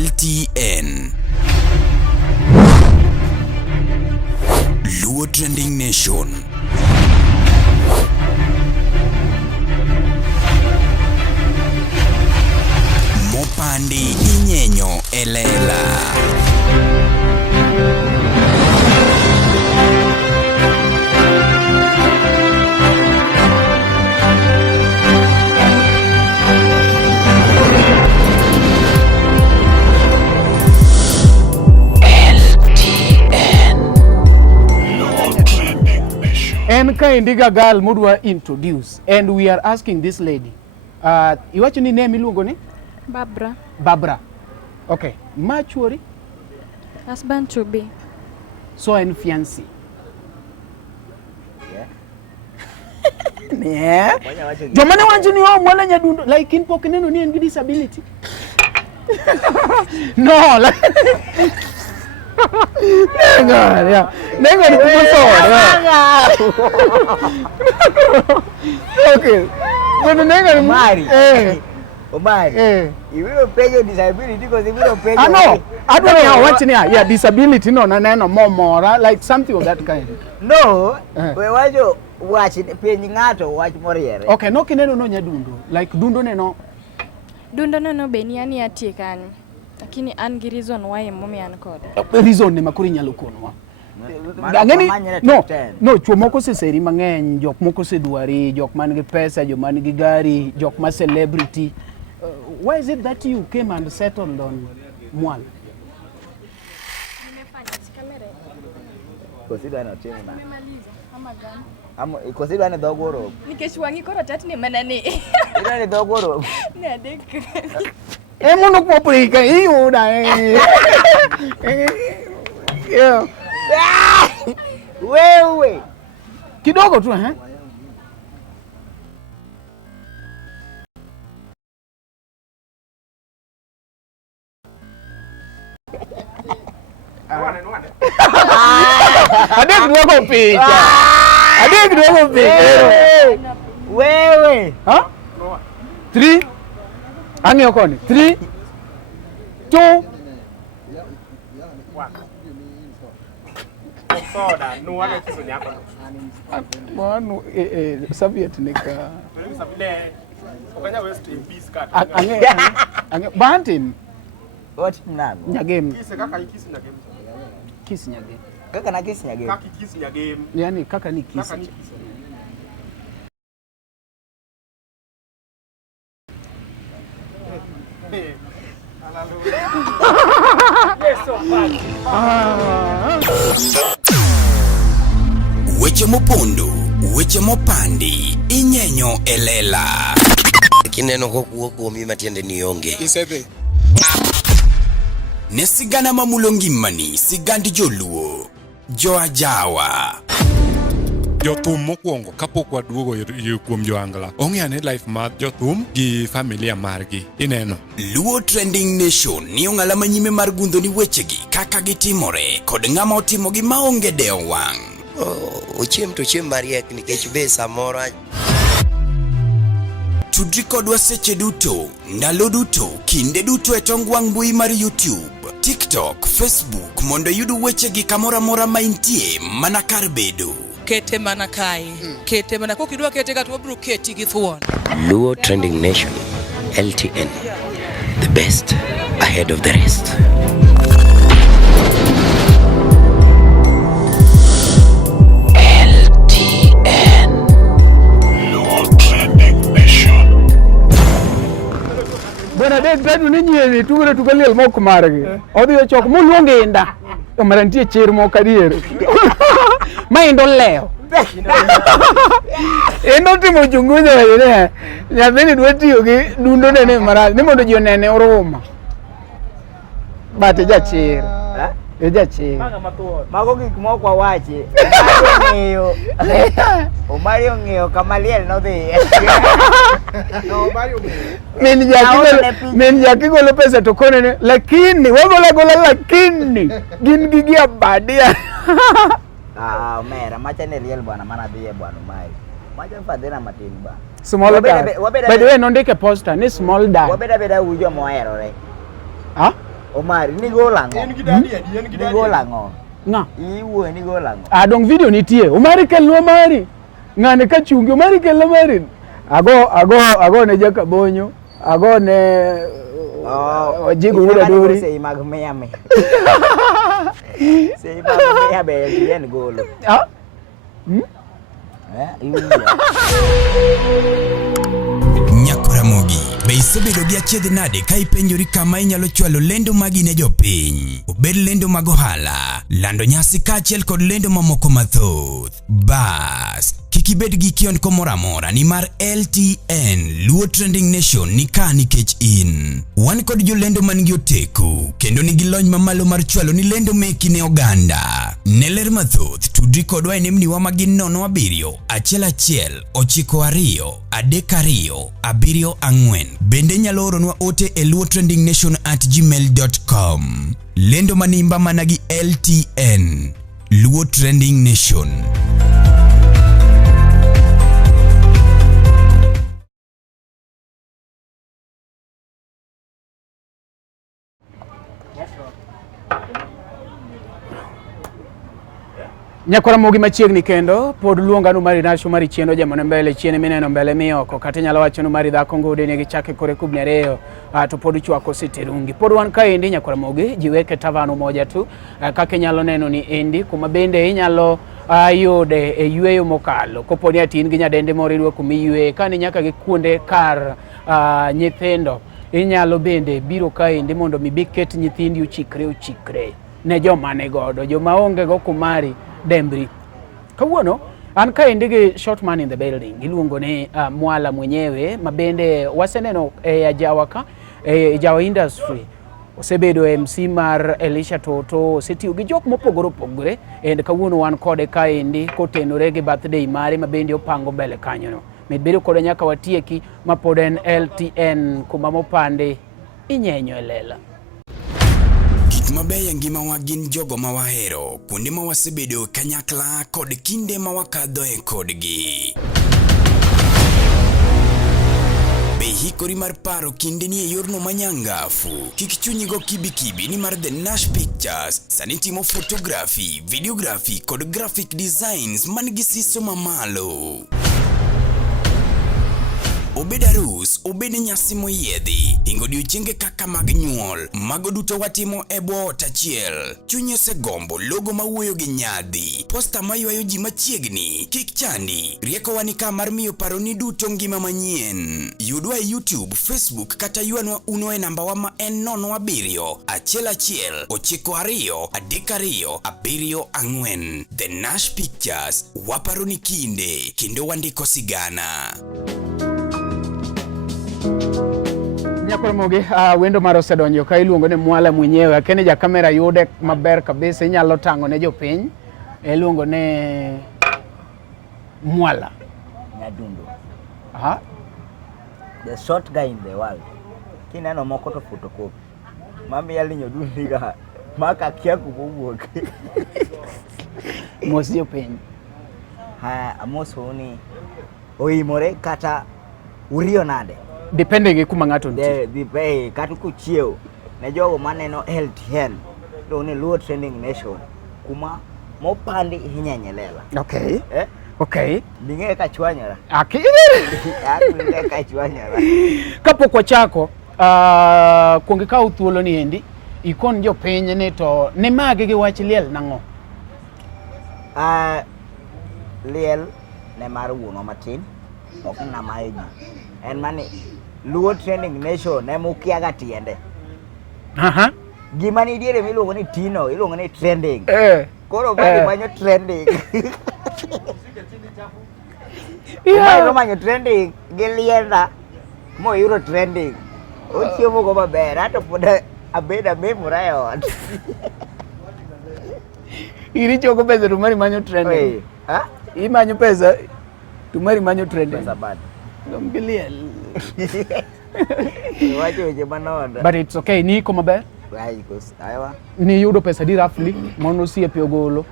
LTN. Luo Trending Nation. Mopandi inyenyo elela. And Kaindiga girl mudwa introduce, and we are asking this lady. Iwacho ni name iluongo ni? Barbara. Barbara. Okay. Machuori? Husband to be. So and fiancé. Yeah. Jomane wanju ni Mwala Nyadundo like in pokeneno ni en disability. No, like Nenga ni okay. But nenga ni Mari. Omari. You will pay your disability because you will pay. I know. I don't know what's in here. Yeah, disability no more like something of that kind. No. We want you watch it pay ngato watch more here. Okay, no kineno no Nyadundo. Like dundo neno. Dundo no beniani atie kanyo. Lakini an gi reason why mommy an kode. Reason ni makuri nyalo konwa. No, chuo moko seseri mang'eny, jok moko sedwari, jok man gi pesa, jok man gi gari, jok ma celebrity. Why is it that you came and settled on Mwala? Consider na tena na. Consider na dogoro. Nikechwangi kora tatni manani. Ina ni dogoro. Na dek. Mono popika hiyo da. Yeah. Wewe. Kidogo tu eh. Adek kidogo picha. Adek kidogo picha. Wewe. Huh? 3 Angio koni. 3 2 soda nuane kiso nyako Manu Soviet nika sabile okanya west peace card ange bantin What nani? nyagem kise kaka ikisi nyagem kisi nyagem Kaka na kisi nyagem. kaka ikisi nyagem yani kaka ni kisi Weche mopondo, weche mopandi, inyenyo elela. Kineno kokuo kuomi matiende ni onge. isebe Ne sigana mamulongimani, sigandi joluo, joajawa. Jothum mokwongo kapok waduogo kuom joangla ong'eane life mar jothum gi familia margi ineno Luo Trending Nation ni ong'ala manyime mar gundo ni wechegi kaka gitimore kod ng'ama otimogi maonge deo wang'. Ochiem to chiem mariek nikech be samoro Tudri kodwa seche duto, ndalo duto, kinde duto e tong wang' mbui mar YouTube, TikTok, Facebook mondo yudu wechegi kamora mora maintie mana kar bedo. Kete mana kai. Kete mana kokidwa kete gato wabro keti gi thuon. Luo Trending Nation LTN, the best ahead of the rest. LTN Luo Trending Nation. Bwana dek bedu ni nyiri tugore tugaliel mok margi. Odhi ochok moluonge inda. Omarantie chir moko adier. Maindo leo. Eno timo chunguzo ne. Nyathini dwa tiyo gi dundo nene marach ni mondo ji onene oruma. Bate jachir. Jachir. Mago gik moko wawachi. Omari ong'eyo kama liel nodhi. Min jaki golo pesa to konene lakini wagola lakini gin gigi abadia. Mera macha ne liel bwana mana dhiye bwana mai. Macha fadhina matin ba. Small dad. By the way, nondike poster ni small dad. Wabeda ujo moherore. Ha? Omari ni golango. En gi dadi adi, en gi Ni dadi. golango. Nga. Iwu ni golango. Dong video nitie. Omari kelwa mari. Ngane ka chungi Omari kelwa mari. Ago ne jaka bonyo. Ago ne jigo wuda dori. Sei mag meyame. Sei mag meyabe yen golo. Ah? Nyakoramogi, be isebedo gi achiedh nade ka ipenjori kama inyalo chwalo lendo magi ne jopiny? Obed lendo mag ohala, lando nyasi kaachiel kod lendo mamoko mathoth. Bas, kik ibed gi kiondko moro amora nimar LTN Luo Trending Nation ni ka nikech in. Wan kod jolendo man gi oteku kendo nigi lony mamalo mar chwalo ni lendo meki ne oganda. Ne ler mathoth tudri kodwa e nembniwa magin 07 1 9 2 3 2 4. Bende nyalo oronwa ote e luotrendingnation@gmail.com. Lendo manimba mana gi LTN Luo Trending Nation. Nyakoramogi machiegni kendo pod luonga nu mari nasho mari chieno jamone mbele chiene mineno mbele mioko kata nyalo wacho nu mari dhako ngode ne gichake kore kubni ariyo to pod chwako siterungi pod wan ka endi Nyakoramogi jiweke tavano moja tu kaka nyalo neno ni endi kuma bende inyalo yude e yweyo mokalo koponi atin gi nyadende moro idwa kumi ywe kani nyaka gi kuonde kar nyithindo inyalo bende biro ka endi mondo mibiket nyithindi uchikre ne joma ne godo joma onge go kumari dembri. Kawuono an ka endi gi short man in the building iluongo ni Mwala mwenyewe mabende waseneno e ajawa ka e Jawa industry osebedo MC mar Elisha Toto osetiyo gi jok mopogore opogore and kawuono wan kode ka endi kotenore gi birthday mare mabende opango mbele kanyono medbedo kode nyaka watieki mapod en LTN kuma mopande inyenyo elela. Gik mabeyo ngimawa gin jogo ma wahero, kuonde ma wasebedo kanyakla kod kinde ma wakadhoe kodgi. Be hikori mar paro kinde ni e yorno manyangafu. Kik chunyigo kibi ni mar The Nash Pictures sani timo photography, videography kod graphic designs man gi siso mamalo. Obed arus, obed nyasi moyiedhi, ingo odiochienge kaka mag nyuol, mago duto watimo e bwo ot achiel. Chunyi osegombo logo mawuoyo gi nyadhi, posta maywayo ji machiegni, kik chandi, rieko wani ka mar miyo paroni duto ngima manyien. Yudwa e YouTube, Facebook kata ywanwa uno e nambawa ma en 07 11 92 32 74. The Nash Pictures, waparoni kinde, kendo wandiko sigana. Nyakoramogi wendo mar osedonjo ka iluongo ni Mwala mwenyewe akene ja kamera yude maber kabisa inyalo tango ne jopiny iluongo ne Mwala Nyadundo. aha The short guy in the world. Kineno moko to photocopy. Mami yali Nyadundo maka kia kubuok. mos jopiny Amos honi oimore kata uriyo nade. depende gi kuma ng'ato nitie The pay katu kuchieo ne jogo maneno LTN do ne Luo Trending Nation kuma mopandi hinyenyelela. okay okay Dinge ka chwanyara. akiri Dinge ka chwanyara. kapok wachako kuonge ka uthuolo ni endi ikon jopiny ni to ne magi gi wach liel nang'o. Liel ne mar wuono matin ok na maji en mani Luo Trending Nation ne mukiaga tiende. Aha. Gima ni diere miluongo ni Tino iluongo ni trending. Koro manyo trending. Ino manyo trending gi lienda mo yuro trending. Ochiemo go maber ato pod abeda memora e ot. Iri choko pesa tumari manyo trending. Imanyo pesa tumari manyo trending. Pesa bad. Ngiliel. Wacho weche manono. But it's okay, ni iko maber? Right, because aiwa. Ni yudo pesa di roughly mono osiepe ogolo.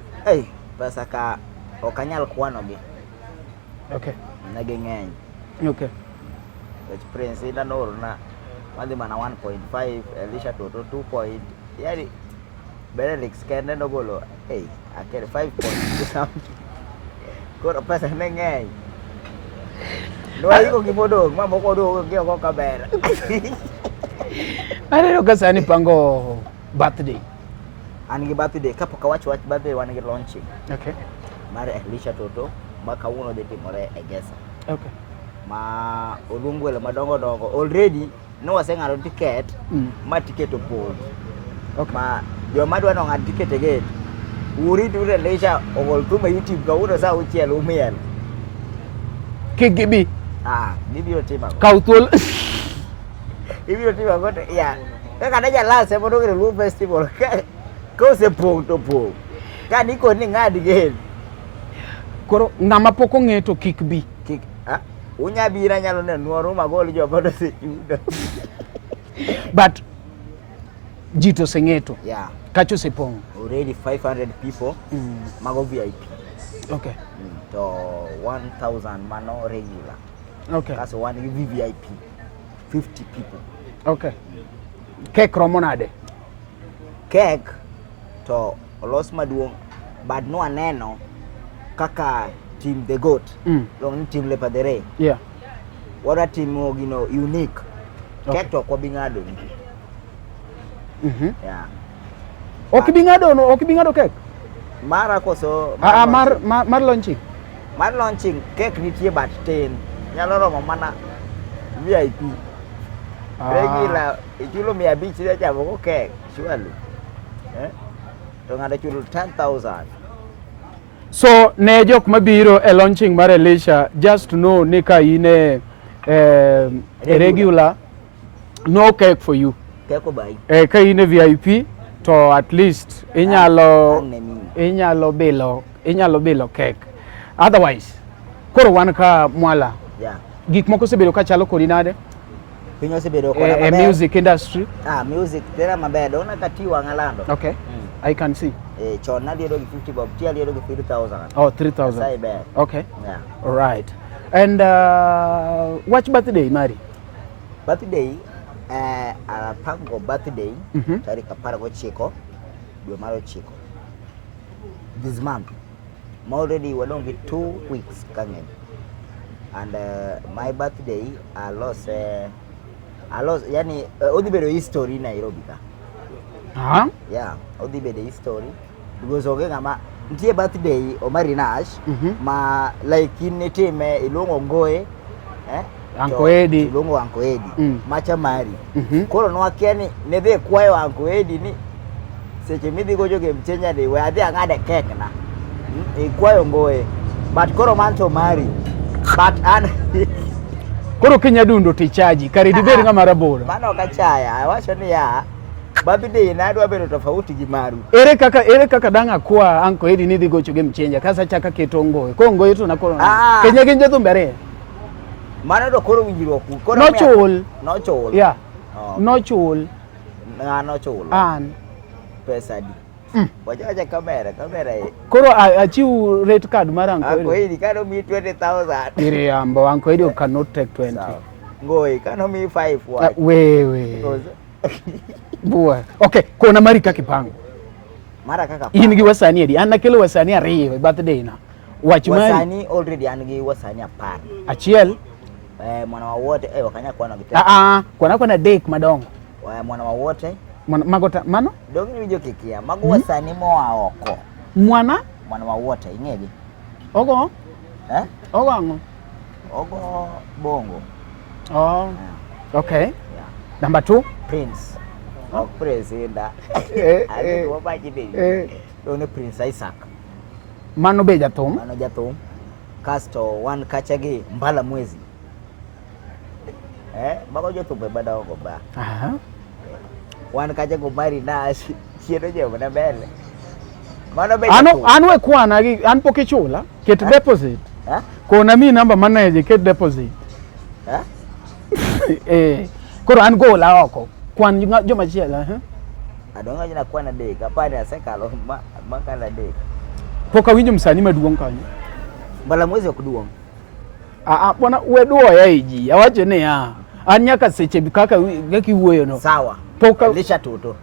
Pesa ka okanyal kwano gi. Okay. Nagi ng'eny. Okay. Which prince ina noro na Madi mana 1.5, Elisha Toto 2 point. Yani Benedict scan no golo. Hey, akere 5 point something. Koro pesa neng'eny. Iko kimodo, moko do ko kamera. Aneno ka sani pango birthday. An gi birthday kapok awach birthday wan gi launching. Okay. Mar Elisha Toto ma kawuono dhi timore e Gesa. Okay. Ma oluongwelo madongo dongo already no waseng'ado ticket ma ticket opong. Okay. Ma joma dwa ng'ado ticket again. Uri tu Elisha ogol kuma YouTube kawuono saa 6 umiel. Kigibi. Gibiro tima. Kautul. Ibiro tima gote ya. Kaka daja lase mondo ngere lu festival. Ko se pong to pong. Ka niko ni ng'adi gen. Koro ng'ama pok ong'eto kik bi. Kik unya bira nyalo neno ruma gol jo bodo se judo. But jito seng'eto. Yeah. Kacho sepong. Already 500 people mago VIP. Okay. To 1000 mano regular. Okay. Kaso one VIP 50 people. Okay. Cake romo nade? Cake to olos maduong but no aneno kaka team the goat. Long team lepadere. Yeah. What a team unique. Okay. Cake to kwa bingado. Yeah. Okibingado cake. Mara koso mar launching. Mar launching cake nitie but 10. Nyalo romo mana VIP. Regular ichulo 500 ya chamo ko cake surely. To ngada chulo 10,000. So ne jok mabiro e launching mar Elisha just to know ni ka ine regular no cake for you. Cake obai. Ka ine VIP to at least inyalo bilo cake. Otherwise koro wan ka Mwala. Yeah. Gik moko sebedo ka chalo kodi nade? Pinyo sebedo kona maber. Music industry. Music tera maber. Ona katiwa ngalando. Okay. I can see. Chon na diedo gi 50 bob, tia diedo gi 3,000. Oh, 3,000. Sai ber. Okay. Yeah. All right. And watch birthday Mari? Birthday arapango birthday tarik 19 dwe mar 9. This month. Already we don't get 2 weeks coming. And my birthday I lost yani odibedo history Nairobi ka. Yeah, odibedo history because ogengama ntie birthday Omari Nash ma like inetime ilongo ngoe Uncle Eddie. Ilongo Uncle Eddie macha mari. Koro no akiani ne dhi kwayo Uncle Eddie ni seche midhi gojo game changer de we adhi angade cake na. Ikwayo ngoe but koro manto mari. But an koro Nyadundo tichaji kare dibed ng'ama rabora. Mano kachaya awacho ni ya birthday na adwa bedo tofauti gi maru. Ere kaka danga kwa Uncle Eddie ni dhi gocho game changer kasa chaka keto ngoe. Ko ngoe to na koro. Kenya genje thumbere. Mano do koro winjiro ku. Koro no chul. Yeah. No chul. No chul. An pesa di. Wajaja kamera koro achiu rate card mar Uncle Eddie kano mi 20,000. Ire ambo Uncle Eddie cannot take 20. Ngoi kano mi 5 wa. Wewe. Bua. Okay, kona mari kakipango. Mara kaka. In gi wasani edi. An nakelo wasani ariyo birthday na. Wach mari. Wasani already an gi wasani 10. Achiel. Mwana wa wote wakanya kwa na gitego. Kwa dek madongo. Mwana wa wote. Magota mano? Dongi wijo kikia. Mago wasani moa oko. Mwana wa wote ingegi. Ogo? Ogo ango? Ogo bongo. Oh. Okay. Yeah. Number 2? Prince. Prince inda. Done Prince Isaac. Mano be jathum? Mano jathum. Kasto wan kachagi mbala mwezi. Bago jathum be bada ogo ba. Wan kachago Mari Nash chiero je na bele. Mano be anu e kwana gi an poke chula ket deposit. Kona mi namba manager ket deposit. Koro an go la oko. Kwan joma chiela Adonga jina kwana dek apani asekalo makala dek. Poka winjo msani maduong kanyo. Mbala mwezi okuduong. Bwana we duo ya iji awacho ni an nyaka seche kaka kiwuoyo no. Sawa. Poka Elisha Toto.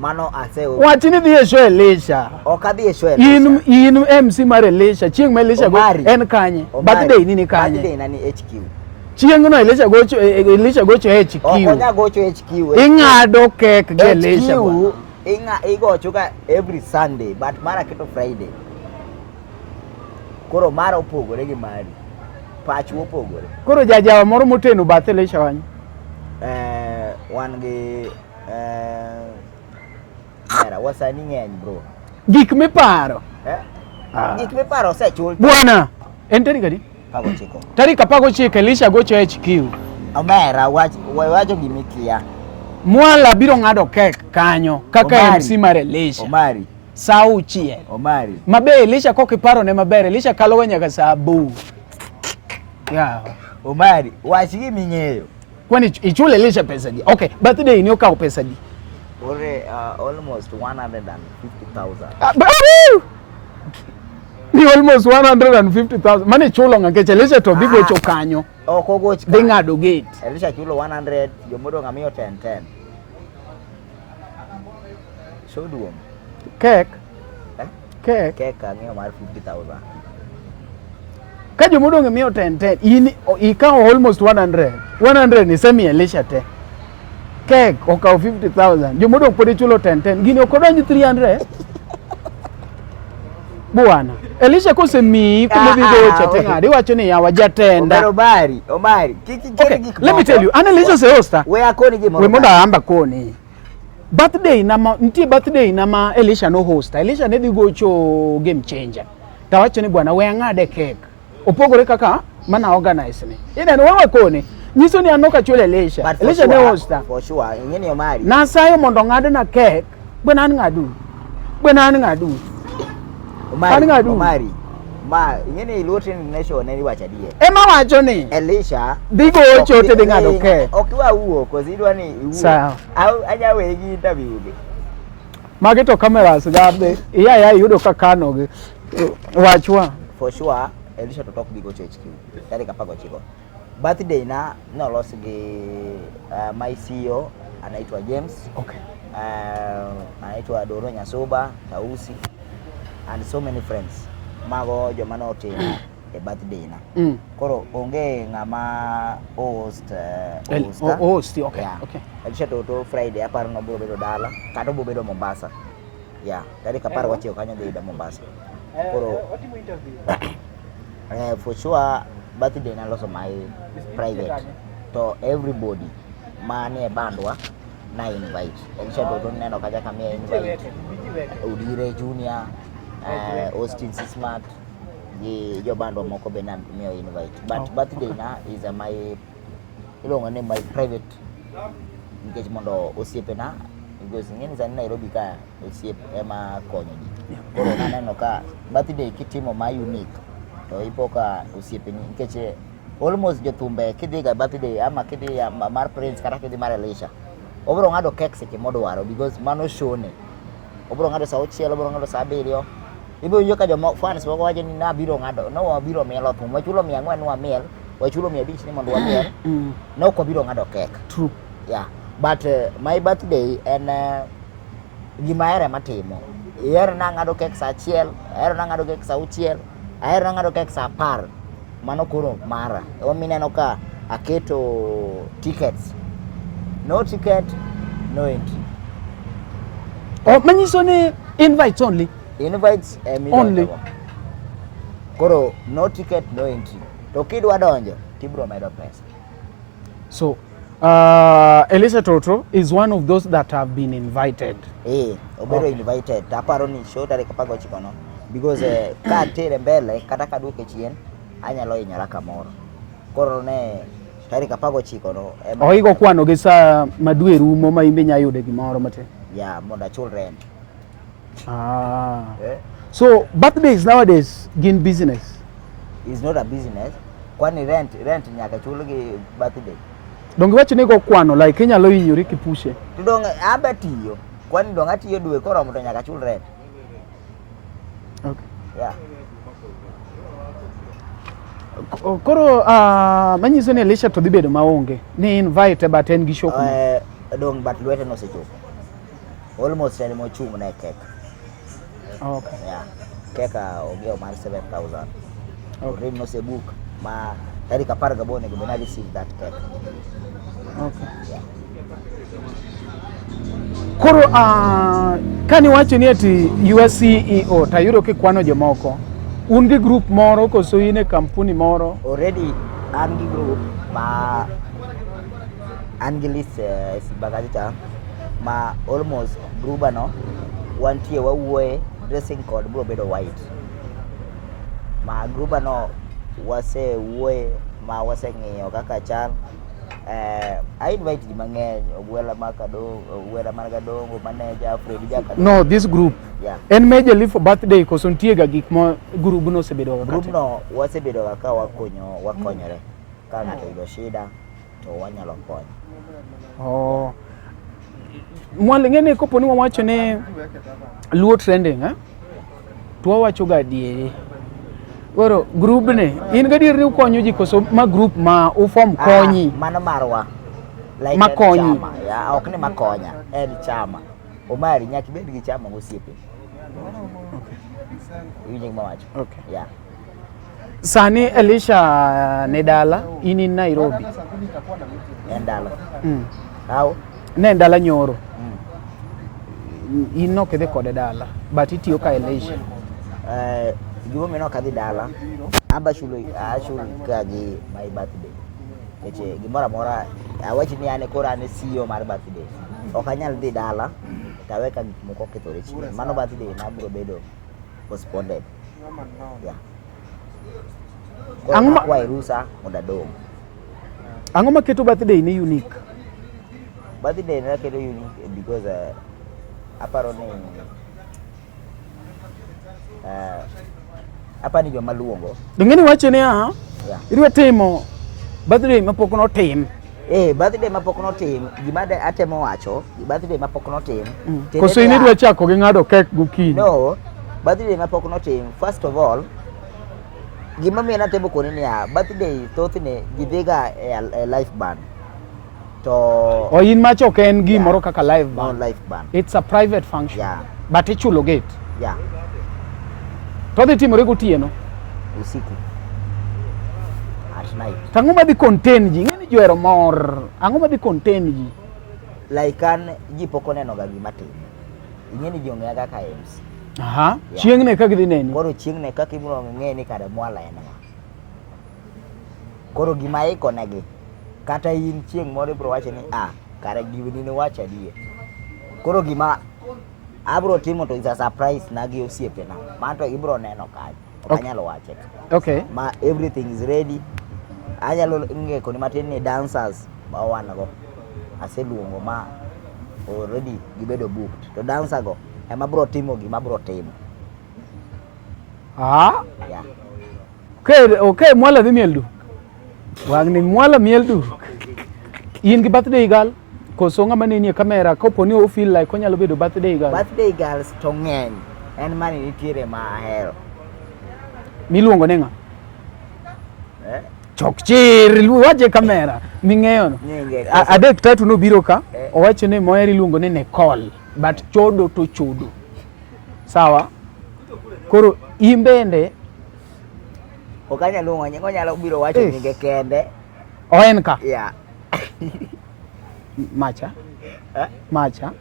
Mano aseo. Wachini dhi e show Elisha. Okadhi e show Elisha. In MC mar Elisha. Chieng' ma Elisha go en kanye. Birthday ni kanye. Birthday na ni HQ. Chieng' no Elisha gocho HQ. Okonya gocho HQ. Ing'ado kek gi Elisha. Igocho ka every Sunday but mara keto Friday. Koro mara opogore gi mari. Pacho opogore. Koro jajawa moro moteno bath Elisha wanyo. Wan gi wasani ng'eny bro. Gik miparo. Gik miparo osechul. Bwana, en tarik adi? Pago chiko. Tarik 19 Elisha gocho HQ. Omera wacho gimikia. Mwala biro ng'ado kek kanyo kaka MC mar Elisha. Omari. Saa 6. Omari. Mabe Elisha kokiparo ne maber. Elisha kalo nyaka saa 2. Yeah. Omari, wachi giming'eyo. Kwani ichule Elisha pesa di? Okay, birthday ni okao pesa di? Almost 150,000. Ni almost 150,000. Mane chulo ng'akeche Elisha to bigo chokanyo. Okogoch. Ding'ado gate. Elisha chulo 100, jomodo ng'amiyo 10. Show duong. Kek. Kek. Kek ang'eyo mar 50,000. Ka jomodo ng'amiyo 10. Ikawo almost 100. 100 ni semi Elisha te. Kek okawo 50,000. Jomodo podi chulo 10. Gini okodonji 300. Bwana. Elisha kose mi kuma bigo chete ng'adi wacho ni yawa jatenda. Omari. Okay, let me tell you. An Elisha se hosta. We akoni gimoro. We mondo amba koni. Birthday nama Elisha no hosta. Elisha ne dhi gocho game changer. Tawacho ni bwana we ng'ade kek. Opogore kaka mana organize ni. Ine wewe koni. Nyiso ni anoka chule Elisha. Elisha ne hosta. For sure. Ingeni Omari. Na sayo mondo ng'ade na kek. Bwana an ng'adu. Omari. Ingeni Lutin Nation ne wacha die. Ema wacho ni Elisha digo chote de ng'ado kek. Okiwa uo kozidwa ni uo. Sawa. Aja wegi interview ge. Mage to cameras gabe. Ya yudo kakano ge. Wachwa. For sure Elisha to talk bigo church ki. Tarik 19. Birthday na losi gi my CEO anaitwa James. Okay. Anaitwa Doro Nyasoba, Tausi and so many friends. Mago jomano timo e birthday na. Koro onge ng'ama host. Okay. Yeah. Okay. Elisha Toto Friday aparo no biro bedo dala, kata bo bedo Mombasa. Yeah, tarik 19 kanyo dhi Mombasa. Koro for sure birthday na loso my private to everybody mane bandwa na invite. Elisha Toto neno kaja kamia invite Udire Junior, Austin Smart, jo bandwa moko be na mio invite. But birthday na is my ilongo ne my private nikech mondo osiepe na because ngeni za Nairobi ka osiep ema konyo ji. Koro neno ka birthday kitimo ma unique to ipoka osiepe ni nikech almost jothumbe kidhi ga birthday ama kidhi mar Prince kata kidhi mar Elisha. Obro ng'ado kek seche modwaro because mano show ne. Obro ng'ado saa 6, obro ng'ado saa 7. Ibo yo ka jomo fans moko wacho ni na biro ng'ado, no wabiro mielo thum, wachulo 400 wa miel, wachulo 500 ni mondo wamiel. No ko biro ng'ado kek. True. Yeah. But my birthday and gima ere matimo. Ere na ng'ado kek saa 1, ere na ng'ado kek saa 6, ere na ng'ado kek saa 10. Mano koro mara. Omineno ka aketo tickets. No ticket, no entry. Oh, manyiso ni invites only. Invites only. Koro no ticket, no entry. To kidwa donjo, tibro medo pesa. So, Elisha Toto is one of those that have been invited. Obedo invited. Taparo ni show tarik 19 no. Because ka tere mbele kata kaduke chien anyalo inyala kamoro. Koro ne tarik 19 no. Oigo kwano gi sa madwe rumo ma imbe nya yude gimoro mate. Yeah, mondo chul rent. So birthdays nowadays gin business. It's not a business. Kwani rent nyaka chul gi birthday. Dongi wacho ni go kwano like inyalo hinyori kipushe. Tudong abatiyo. Kwani dong atiyo dwe koro mondo nyaka chul rent. Okay. Yeah. Koro manyiso ni Elisha to dhi bedo maonge. Ni invite but en gi shok. Dong but lwete no sechopo. Almost any mo chung na kek. Okay. Yeah. Keka ogeo mar 7,000. Okay. No se book ma tarik 18 go bena receive that cake. Okay. Yeah. Koro kani wacho ni ati US CEO tayudo kikwano jomoko. Un gi group moro koso in e kampuni moro? Already an gi group ma an gi list bagaja ma almost group ano wantie wawuoye dressing code bro bedo white. Ma group ano wase wuoye ma wase ng'iyo kaka chal. I invite ji mang'eny, Mwala Mwala Margadongo, manager, Freddy Jaka. No, this group. Yeah. En majorly for birthday koso ntie ga gik mo group no sebedo ga. Group no wasebedo ga ka wakonyore. Ka ng'ato yudo shida to wanyalo konyo. Oh. Mwala ngene kopo ni wawacho ne luo trending to wawacho ga diere. Koro group ne in ga dir ni ukonyo ji koso ma group ma u form konyi. Mano marwa. Like makonyi. Ya ok ni makonya, en chama. Omari nyaki bed gi chama gosiepe. Okay. Mawacho. Okay. Yeah. Sani Elisha ne dala in Nairobi. En dala. How? Ne dala nyoro. In no kede kode dala but itiyo ka Elisha. Gimo meno kadhi dala. Amba shulu kagi my birthday. Eche gimora mora awachi ni ane kora ane CEO mar birthday. Okanyal dhi dala kaweka gik moko kethore chini. Mano birthday na bro bedo postponed. Yeah. Ang'o kwa irusa modadong. Ang'o maketo birthday ni unique? Birthday na keto unique because aparo ni apa ni joma luongo. Dingeni wacho ni irwe timo birthday mapok no tim. Birthday mapok no tim, gima atemo wacho, birthday mapok no tim. Koso ini dwa chako gi ngado cake gokinyi. No, birthday mapok no tim. First of all, gima mi na temo koni ni birthday thothne gidhiga e live band. To in macho ok en gimoro kaka live band. No live band. It's a private function. Yeah. But ichulo gate. Yeah. To dhi timore gotieno. Usiku. At night. Tang'o ma dhi contain ji, ng'eni joero mor. Ang'o ma dhi contain ji? Like an ji pok oneno ga gima tim. Ing'eni ji ong'eya kaka MC. Aha. Yeah. Chieng' ne kaka dhi neni. Koro chieng' ne kaka ibiro ng'e ni kada Mwala en ng'a. Koro gima ikonegi. Kata in chieng' moro ibiro wacho ni kare gini ne wacho adier. Koro gima abro timo to is a surprise na gi osiepena. Manto ibro neno kanyo. Okanyalo wache. Okay. Ma everything is ready. Anyalo nge koni matin ni dancers ma wan go. Aseluongo ma already gibedo booked. To dancer go ema bro timo gima bro timo. Yeah. Okay, Mwala dhi miel du. Wang'ni Mwala miel du. In gi birthday gal. Koso ng'ama ni kamera kopo ni o feel like onyalo bedo birthday girl. Birthday girls to ng'eny. En mani nitiere ma ahero. Miluongo ne ng'a? Chok chir waje kamera ming'eyo no. Adek tatu no biro ka owacho ni moher iluongo ni Nicole but chodo to chodo. Sawa? Koro imbende okanyalo luongo nyingo nyalo biro wacho nyinge kende. O en ka? Yeah. Macha? Macha?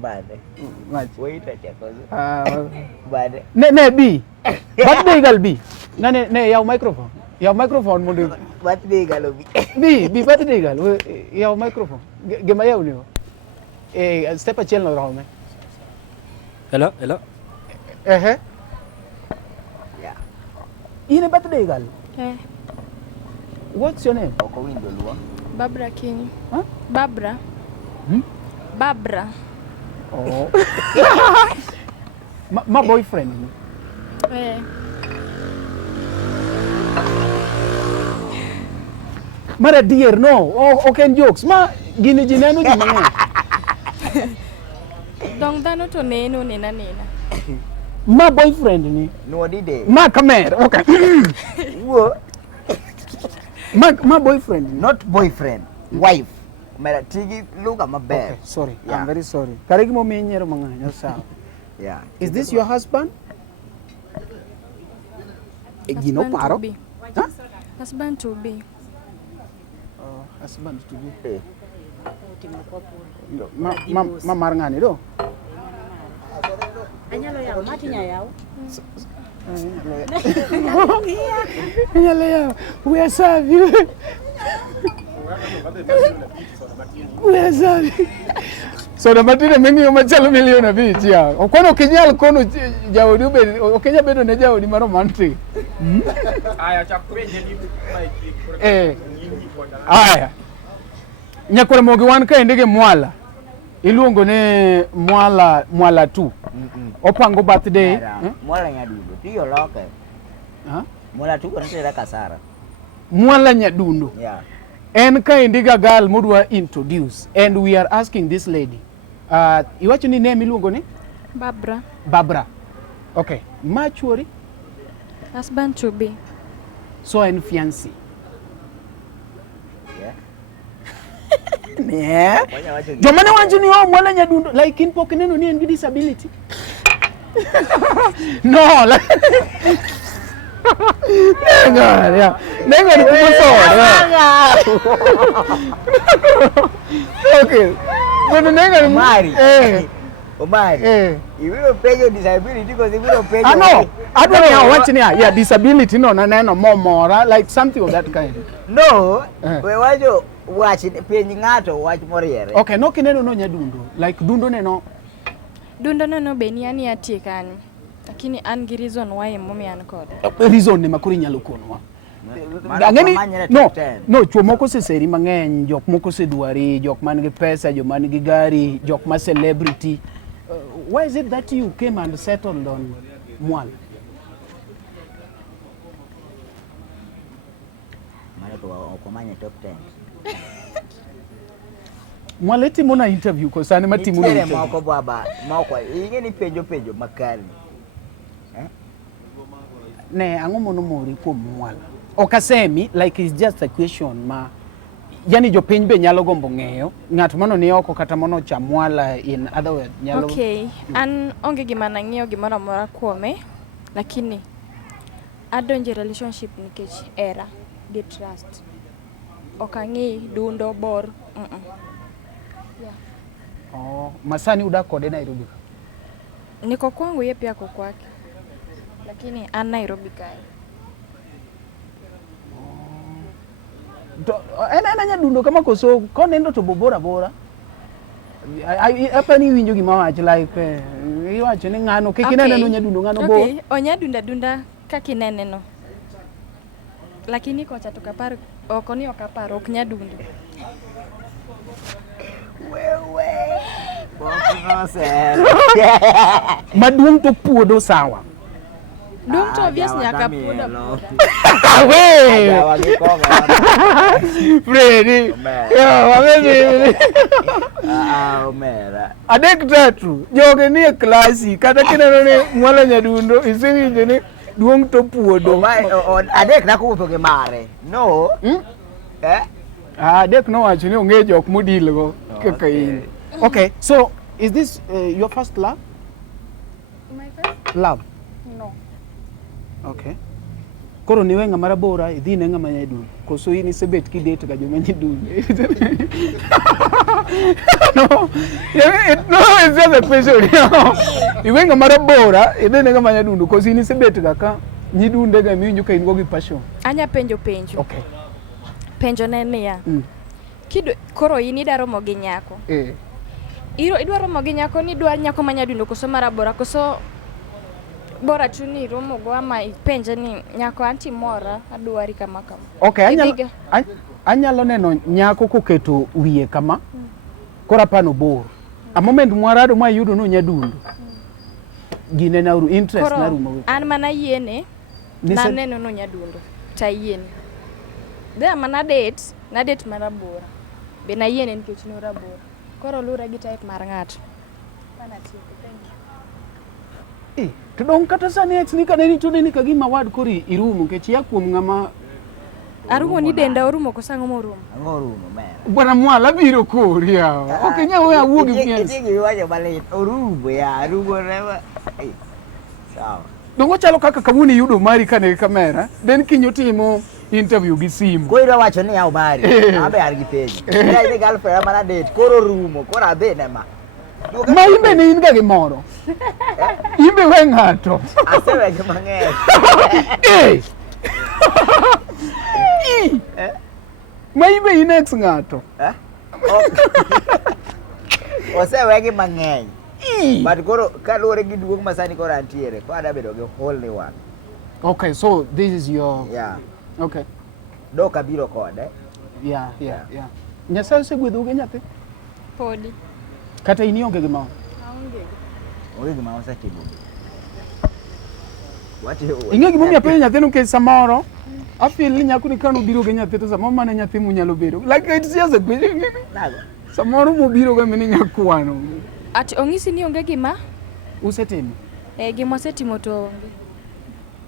Bade. Macha. Wait a check. Bade. Ne B. Birthday girl B. Ne yaw microphone. Yaw microphone mundi. Birthday girl B. B birthday girl. Yaw microphone. Gema yaw ni. Step a channel raw me. Hello. Yeah. In a birthday girl. Yeah. What's your name? Oko window luo. Barbara King. Huh? Barbara. Barbara. Oh. My boyfriend. Yeah. Mara dear, no. Okay, jokes. Ma gini jineno gimane. Dong dano to nena. My boyfriend ni. No dide. Ma kamera. Okay. Wo. My boyfriend. Not boyfriend, wife. Mera tigi lugha maber. Okay, sorry. Yeah. I'm very sorry. Karigi mo minyero manganya sawa. Yeah. Is this your husband? Gino Husband paro? to be. Huh? Husband to be. Husband to be. Eh. Ma marngani do? Anyalo yawo matinya yawo. Anyalo yawo. We are serving. We are serving. Soda matine mingi machalo milioni abich ya. Okono okinyal kono jaodi be okenya bedo ne jaodi maro mantre. Aya chakwenye ni Aya. Nyakore mogi wan ka ndege Mwala. Iluongo ne Mwala tu. Opango birthday. Mwala Nyadundo. Tiyo loke. Mwala tu kwa nitera kasara. Mwala Nyadundo. Yeah. En ka ndiga girl mudwa introduce and we are asking this lady. Iwacho ni name iluongo ni? Barbara. Okay. Machuori? Husband to be. So en fiancé. Yeah. Yeah. Jomane wanju ni Mwala Nyadundo like in pok neno ni en disability. No, like Nenga ni kumusora. Okay. Bueno nenga ni Omari. Omari. Iwilo pejo disability because iwilo pejo. I know. I don't know what ni yeah disability no na neno more like something of that kind. No. We wajo watch penyi ngato watch moriere. Okay, no kineno no Nyadundo. Like dundo neno. Dundo no beniani atie kanyo. Lakini an gi reason why momi an kode. Reason ni makuri nyalo konwa. No, chuo moko seseri mang'eny, jok moko sedwari, jok man gi pesa, jok man gi gari, jok ma celebrity. Why is it that you came and settled on Mwala? Mara kwa okomanya top 10. Mwala timo na interview ko sane matimu na interview. Moko baba, moko inge ni pejo makali. Ne ang'o mono mori kuom Mwala? Okasemi like it's just a question ma yani jopiny be nyalo gombo ng'eyo ng'at mano ni oko kata mono cha Mwala in other words nyalo. Okay, an onge gima nang'eyo gimoro amora kuome lakini adonje relationship nikech era gi trust. Okang'i dundo bor. Yeah. Oh, masani udak kode Nairobi. Niko kwangu yeye pia kwake. Lakini an Nairobi kae. Ena Nyadundo kama koso konendo to bora. Apa ni winjo gima wach like iwacho ni ng'ano kikinene no Nyadundo ng'ano bo. Okay, onyadunda kakinene no. Lakini kocha tukapar okoni okapar ok Nyadundo. Wewe. Bono ser. Maduong to puodo sawa. Dum to obvious nyaka puodo. We. Freddy. Yo, wameni. Omera. Adek tatu. Joge ni e klasi kata kineno ni Mwala Nyadundo isewinjo ni duong to puodo. Adek nakuwuotho gi mare. No. Adek no wacho ni onge jok modil go kaka in. Okay, so is this your first love? My first? Love. No. Okay. Koro niwe ng'ama rabora idhi ne ng'ama Nyadundo. Koso in isebet kidate ga joma Nyadundo. No. It's just a question. Iwe ng'ama rabora idhi ne ng'ama Nyadundo koso in isebet ga ka Nyadundo ga miyo ka in go gi passion. Anya penjo. Okay. Penjo ne niya. Koro in idaro mo gi nyako. Idwaro mo gi nyako ni dwar nyako ma Nyadundo koso marabora koso bora chuni romo go ama ipenje ni nyako anti mora adwari kama. Okay, anyalo neno nyako koketo wiye kama. Kora pano bor. A moment mwarado mwa yudo no Nyadundo. Gine na interest na rumo. An mana yiene na neno no Nyadundo. Ta yiene. There mana date marabora. Be na yiene nikech no rabora. Koro lura gi type mar ng'ato. Pana tieko. Thank you. To dong kata sani ex ni kaneni to ni kagima wad kori irumu ke chia kuom ng'ama Arumo ni denda orumo kosango morumo. Ang'o rumo mera. Bwana Mwala biro kori yawa. Ok nyawe awuogi piens. Tigi wacho malit. Orumo ya, rumo rewa. Sawa. Dongo chalo kaka kawuni yudo mari kane kamera. Den kinyotimo interview gi simu. Koiro wacho ni yaw mari. Abe argi penji. Ya ni girlfriend mana date. Koro rumo. Koro abe nema. Ma imbe ni inga gimoro. Imbe we ng'ato. Asewe gi mang'eny. Ma imbe inex ng'ato. Osewe gi mang'eny. But koro kaluwore gi duong' masani koro antiere. Koro ada bedo gi whole one. Okay, so this is your... Yeah. Okay. Dok abiro kode. Yeah. Nyasaye osegwedho gi nyathi? Podi. Kata ini onge gimoro? Aonge. Onge gima osetimo. Ing'e gimomiyo apenjo nyathino nikech samoro afeel ni nyako ni kano biro gi nyathi to samoro mana nyathi munyalo bedo. Like it's just a question. Samoro mobiro ga mini nyakwano. Ati ong'isi ni onge gima? Usetimo? Gima osetimo to onge.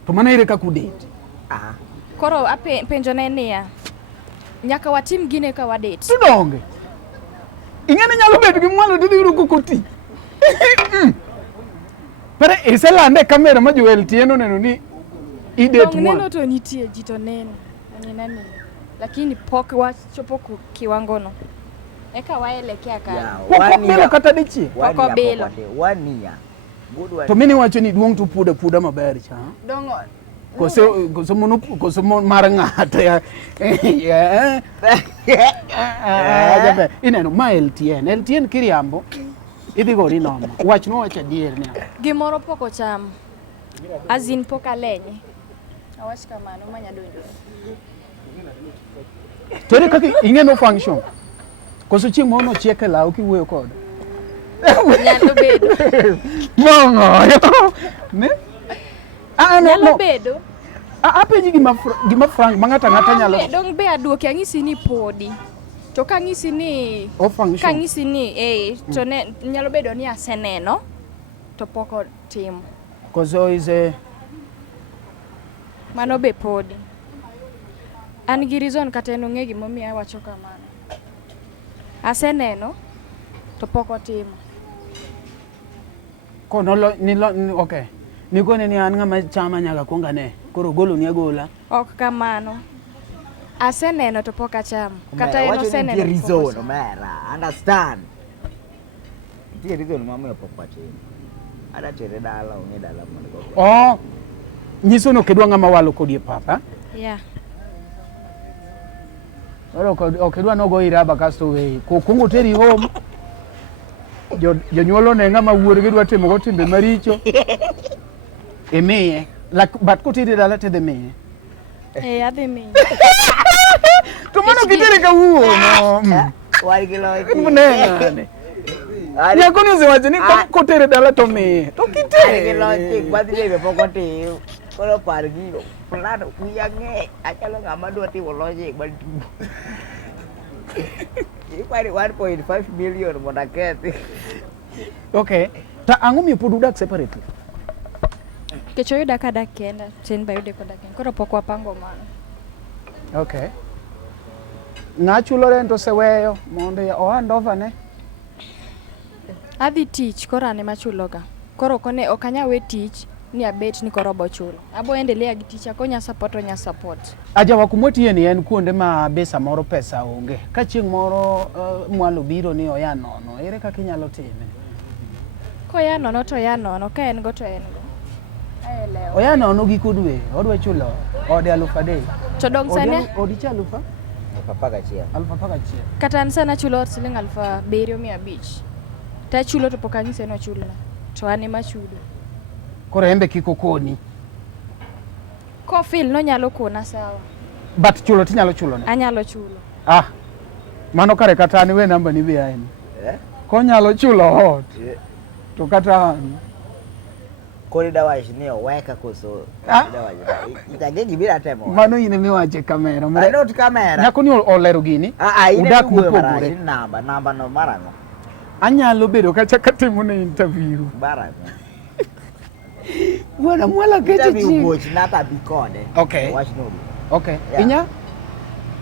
To mana ere kaka udate? Aha. Koro penjo ne niya. Nyaka watim gine ka wadate. Tudonge. Ing'e ni nyalo bedo gi Mwala dhi yuro kokoti. Pare iselande kamera ma Joel Tieno neno ni idate Mwala. Neno to nitie jito neno. Nani. Lakini pok wachopo kiwango no. Eka waelekea kana. Poko bilo kata dichie. Poko bilo. 1 year. Good one. To mini wacho ni duong' to puda maber cha. Dongo. Koso mar ng'ato ya. Jabe ineno ma LTN kiriambo idhi gori nono. Wach no wacha dier ni. Gimoro poko cham. Azin poka lenye. Awach kamano ma Nyadundo. Tere kaki ing'e no function. Koso chieng' mono chieke law kiwuoyo kode. Nyalo bedo. Mongo. Ne? Nyalo bedo. Apenji gima frank mang'ata nyalo. Dong be aduoke ang'isi ni podi. To kang'isi ni function. Kang'isi ni to ne nyalo bedo ni aseneno to poko timo. Koso is a Mano be podi. An gi reason kata en ong'e gimomiyo wacho kamano. Aseneno to poko timo. Okay. Nikone ni an ng'ama chama nyaka kuonga ne. Koro golo ni agola. Ok kamano. Aseneno to pok achamo. Kata en oseneno. Tie reason mera. Understand. Tie reason mama pok patimo. Ada tere dala ong'e dala mondo. Nyiso no kedwa ng'ama walo kodi e papa. Yeah. Okedwa no go iraba kasto we. Kungo teri home. Jonyuolo ne ng'ama wuorgi dwa timo go timbe maricho. Emiye. But kotiri dala te demiye. Adhi miye. To mano kitere ka wuono. Wari gi loki. Munene. Nyako ni usiwache ni kotere dala to miye. To kitere. Wari gi loki. Kwadi lebe poko tiyo. Kolo par gigo. Plano kuya ng'e. Achalo ng'ama dwa timo logic bantu. Ikwari 1.5 million mondo akethi. Okay. Ta ang'o miyo pod udak separately? Kecho yuda kada kenda. Sen ba yude koda kenda. Koro pok wapango mano. Okay. Ng'achulo rento seweyo mondo ohandova ne? Adhi tich koro ane machuloga. Koro kone okanya we tich ni abet ni koro bochulo. Abo endelea gi tich akonya support. Ajawa kumwetie ni en kuonde ma besa moro pesa onge. Ka chieng' moro Mwala biro ni oya nono. Ere kaka inyalo time? Ko ya nono to ya nono. Ka en go to en go. Aelewa. Oya nono giko dwe. Odwa chulo. Ode 1,000. To dong sane? Odi cha 1,000? Papa chia. 1,000. Kata sana chulo siling 7,500. Ta chulo to pokanyise no chulo. To ane machudo. Koro embe kiko koni. Ko feel no nyalo kona sawa. But chulo tinyalo chulo ne? Anyalo chulo. Mano kare kata ni we namba ni be aini. Ko nyalo chulo hot. To kata an. Kori dawa ni oweka koso. Dawa. Itagegi bila temo. Mano ine miwache kamera. Not kamera. Nyako ni olero gini. Udak mopogore. Namba no marano. Anyalo bedo kacha katimo ne interview. Barano. Bwana Mwala keche chi. Interview watch nata bikode. Okay. Watch no. Okay. Yeah.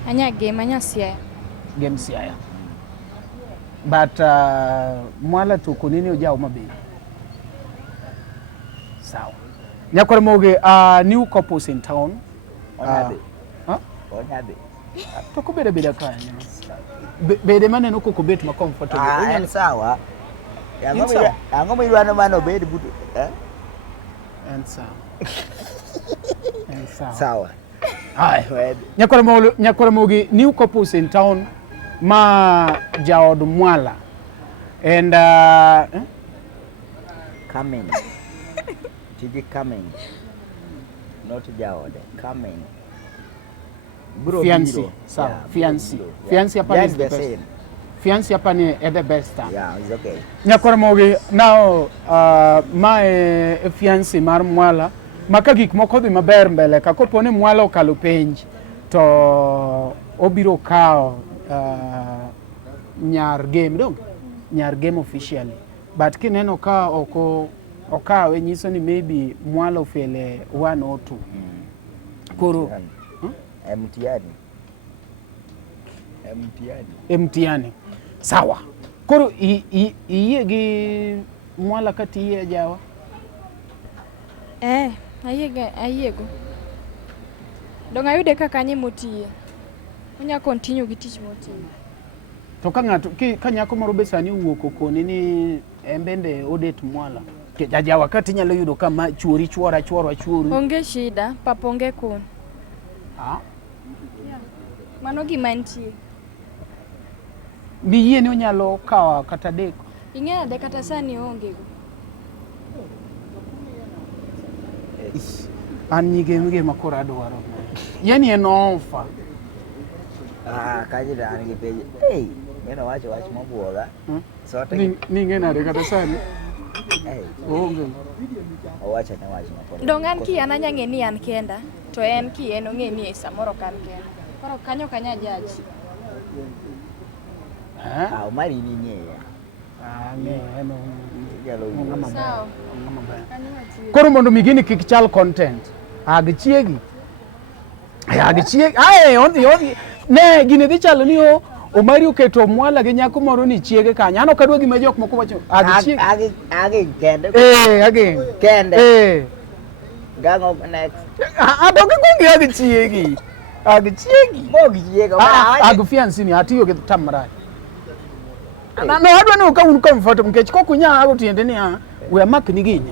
Anya game anya Siaya. Game Siaya. But Mwala to kunini ujao mabe. Sawa. Nyakora moge new couples in town. Onyabe. Huh? Onyabe. To kubeda kanya. Bede mane no kokobet ma comfortable. En sawa. Yango milwana mano bed butu. En sawa. En sawa. Sawa. Hai. Nyakora moge new couples in town ma jaod Mwala. And coming. Tiji coming. Not jaod. Coming. Bro, fiancé. Sawa. Yeah, Fiancé. bro. Fiancé hapa Yeah, is the the best. same. Fiancé hapa ni the best time. Yeah, it's okay. Nyakora moge now my fiancé mar Mwala maka gik moko dhi maber mbele ka kopone Mwala okalo penj to obiro kao nyar game dong nyar game officially but kineno ka oko okawe nyiso ni maybe Mwala ofele 1 or 2 koro mtiani sawa koro iye gi Mwala kati iye jawa Ayego. Dong ayude kaka nyi motie. Onya continue gi tich motie. to ka ng'ato ka nyako moro be sani wuok okone ni embende odet Mwala ke jajawa kati nyalo yudo kama chuori chuora chuoru Onge shida, paponge kun. Mano gima nitie. Biye ni onyalo kawa kata deko. Ing'eyo de kata sani onge go. An nyige makora adwaro. Yani en offer. Kaji da anige peje. Hey, mena wacho mabuoga. Sote. Ni ngena de kata sani. Onge. Owacha na wacho makora. Dong an ki an anya ng'eni an kenda, to en ki en ong'eni samoro kan kenda. Koro kanyo kanya jaji. Umari ni nyeya. Eno. Sawa. Koro mondo migini kikichal content. Agichiegi. Ondi. Ne gine dhi chalo ni Omari oketo Mwala gi nyako moro ni chiege kanya. Ano kadwa gima jok moko wacho. Agichiegi. Agi kende. Agi. Kende. Gango next. Adonge kungi agichiegi. Mogi chiega. Agu fiancé ni atiyo gi tamra. No adwa ni ka un comfortable nkech kokunya ago tiende ni we mak ni giny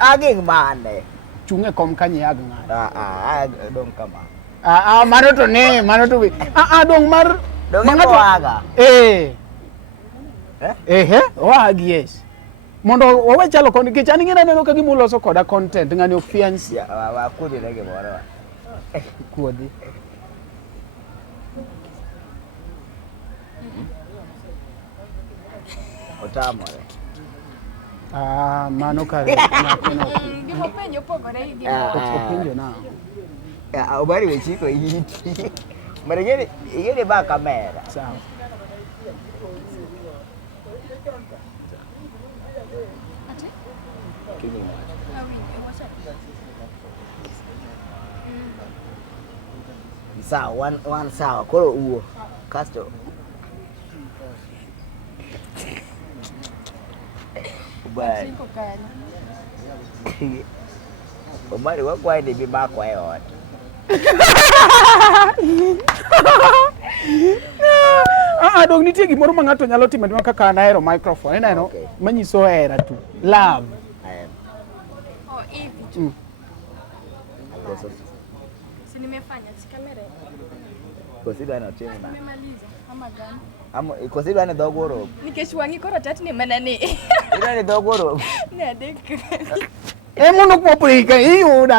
agi mane chunge kom kanye ag ng'ad dong kama mano to dong mar mangato aga oagi yes mondo owe chalo kon kech an ng'ina neno ka gimuloso koda content ng'ani ok fiancé wa kudi lege moro kuodi otamore mano kare Gimo penjo pogore gi penjo na Omari wechiko iti mara yene ba kamera sawa sawa one sawa koro uo kasto Bye. Omari wakwae ni bibakwa yot. Dong nitie gimoro ma ng'ato nyalo timo kaka an ahero microphone ineno manyiso hera tu love hivi si nimefanya si kamera kosidwa na tena nimemaliza ama gani kosidwa na dogoro nikech wangi koro tat ni manani ina ni dogoro ne adek mondo kuopika iyuda